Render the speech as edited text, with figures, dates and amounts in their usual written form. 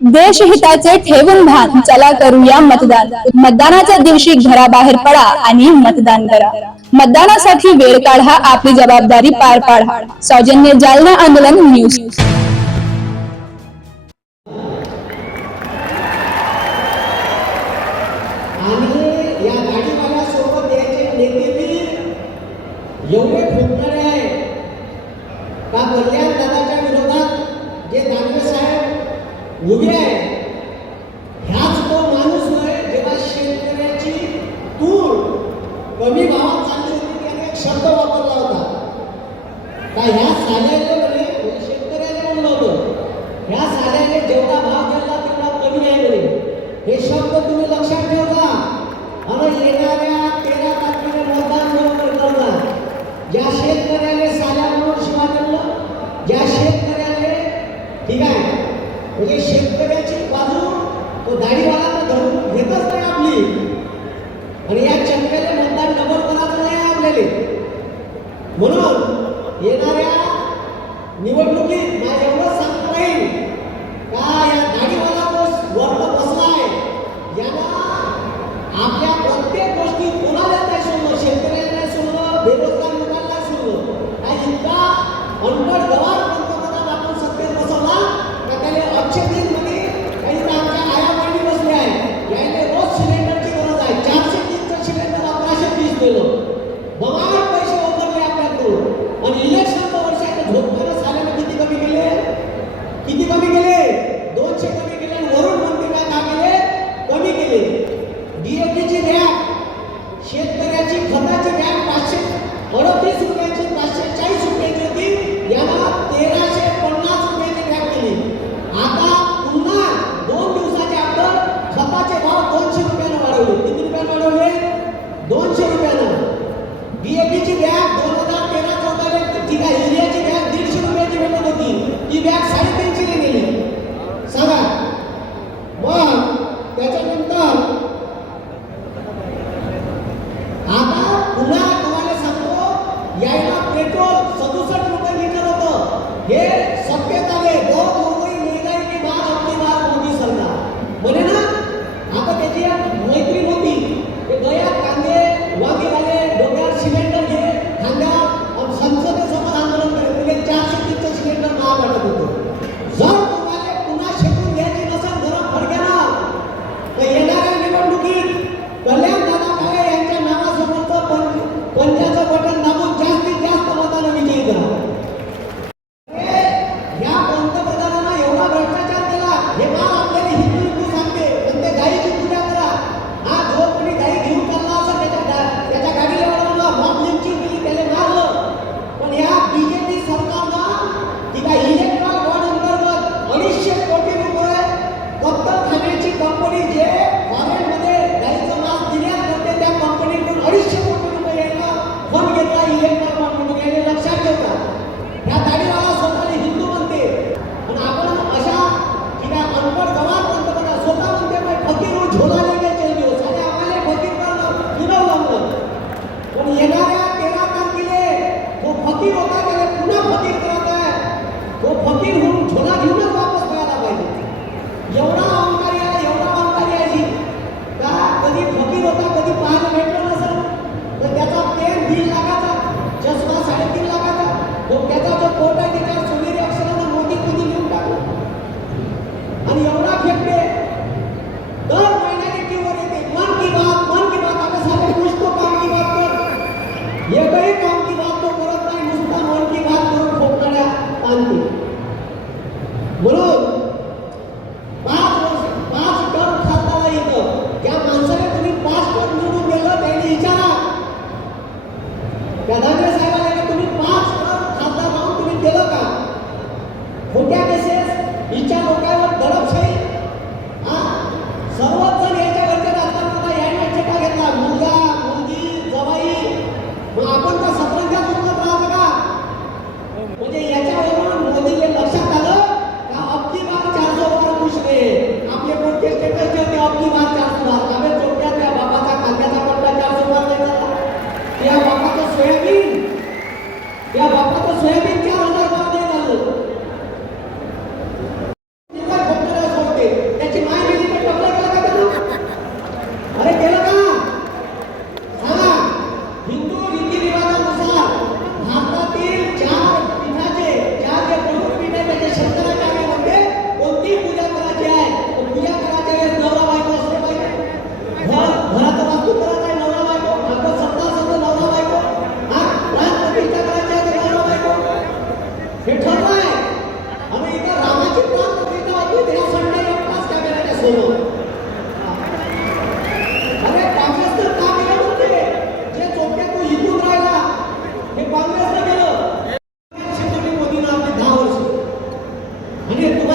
देशहिताचे ठेवून भान, चला करूया मतदान. मतदानाच्या दिवशी घराबाहेर पडा आणि मतदान करा. मतदानासाठी वेळ काढा, आपली जबाबदारी पार पाडा. सौजन्य जालना आंदोलन न्यूज. आणि या गाडीवाल्यासोबत याचे नेते बी एवढे फुटणारे आहे का कल्याण दादाच्या विरोधात जे दानवे साहेब उभे आहे ह्याच तो माणूस होय जेव्हा शेतकऱ्याची तूर कमी भावात चालली होती त्याने एक शब्द वापरला होता का ह्या साल्याने म्हणे शेतकऱ्याने म्हणलं होतं ह्या साल्याने जेवढा भाव दिला तेवढा कमी आहे म्हणे. हे शब्द तुम्ही लक्षात ठेवा आणि येणाऱ्या 13 तारखेला मतदान बरोबर करणार. ज्या शेतकऱ्याने साल्या म्हणून शिवाय दिलं ज्या शेतकऱ्याने ठीक आहे म्हणजे शेतकऱ्याची बाजू तो दाढीवाला तर धरून घेतच नाही आपली आणि या चक्राने मतदान डबल करायचं नाही आपल्याला. म्हणून येणाऱ्या निवडणुकीत मला एवढं सांगता राहील का या दाढीवाला तो वरत बसलाय याला आपल्या प्रत्येक गोष्टी कोणाला नाही सोडलं, शेतकऱ्याला नाही सोडलं, बेरोजगार लोकांना नाही सोडलं. काय इतका अनपढ गवार पंतप्रधान आपण सत्तेत बसवला का त्याला अक्षयमध्ये काही आमच्या आयाबाई बसले आहे यायला रोज सिलेंडरची गरज आहे. 430चं सिलेंडर 1130 दिलं बघा पैसे वापरले आपल्याकडून आणि इलेक्शनचं वर्ष आहे झोपताना साल्याने किती कमी केले 200 कमी केले आणि वरून मंत्री काय केले कमी केले. डीएपीची बॅग शेतकऱ्याची खताची बॅग 538 रुपयाची 540 रुपयाची होती याला 1350 रुपयाची बॅग केली. आता पुन्हा 2 दिवसाच्या अगोदर खताचे भाव 200 रुपयाने वाढवले. किती रुपयाने वाढवले 200 रुपयाने. डीएपीची बॅग 2013-14 ठीक आहे युरियाची बॅग 150 रुपयाची भेटत होती ती बॅग 350 ने गेली. सांगा मग त्याच्यानंतर आता पुन्हा तुम्हाला सांगतो यायला पेट्रोल 67 रुपये लिटर होतं हे सत्तेत आले 2 रुपये महंगाई की बात आपली बात मोदी सरकार म्हणे ना. आता त्याची मैत्री होती ते गया कांदे वांगे झाले डोक्यावर सिलेंडर घे खांद्यावर संसदेसमोर आंदोलन करे तिथे 430चं सिलेंडर महाग वाटत होतं. जर तुम्हाला पुन्हा शेतून घ्यायची नसेल गरम फडक्यानं तर येणाऱ्या निवडणुकीत कल्याण दादा काळे यांच्या नावासमोरचं पंजाचं बटन दाबून जास्तीत जास्त मतानं विजयी करा. या पंतप्रधानांना एवढा भ्रष्टाचार केला हे माल आपल्याला हिंदू सांगते पण ते गायीची पूजा करा. हा जो कोणी गायी घेऊन चालला असेल त्याच्या गाडीला वाढवलं मॉब लिंचिंग केली त्याला मारलं. पण या बीजेपी सरकारनं ठीक आहे इलेक्ट्रॉल बॉन्ड अंतर्गत 250 कोटी रुपये कत्तल खाण्याची कंपनी जे फॉरेनमध्ये गायीचं मांस निर्यात करते त्या कंपनीकडून 250 कोटी रुपये यायला फंड घेतला इलेक्ट्रॉल बॉन्ड म्हणून याने लक्षात ठेवता. ह्या दाढीवाला स्वतःला हिंदू म्हणते पण आपण अशा ठीक आहे अनपढ गवार पंतप्रधान स्वतः म्हणते पण फकीर हो झोला लेके चल दिवस आणि आम्हाला फकीर करणं फिरवलं. पण येणाऱ्या 13 तारखेला तो फकीर होता त्याला पुन्हा फकीर करत आहे. तो फकीर होऊन झोला घेऊनच वापस व्हायला पाहिजे. एवढा अहंकारी आहे एवढा अहंकारी आहे का कधी फकीर होता कधी पाहायला भेटलं नसेल तर त्याचा पेन 1.5 लाखाचा चष्मा 3.5 लाखाचा तो त्याचा जो कोट आहे त्याच्यावर सोनेरी अक्षरानं मोदी कधी लिहून टाकलं आणि एवढा फेकते दर महिन्याने टीव्हीवर येते मन की बात आता सारे पुष्ट काम की बात कर एकही काम की बात तो करत नाही नुसता मन की बात करून फोकड्या आणते. म्हणून 5 सोनं. अरे काँग्रेसनं का केलं म्हणते? जे चोट्यात तो हिंदूच राहिला हे काँग्रेसनं केलं. शिवसेनेने मोदींना आपली 10 वर्ष आणि तुम्हाला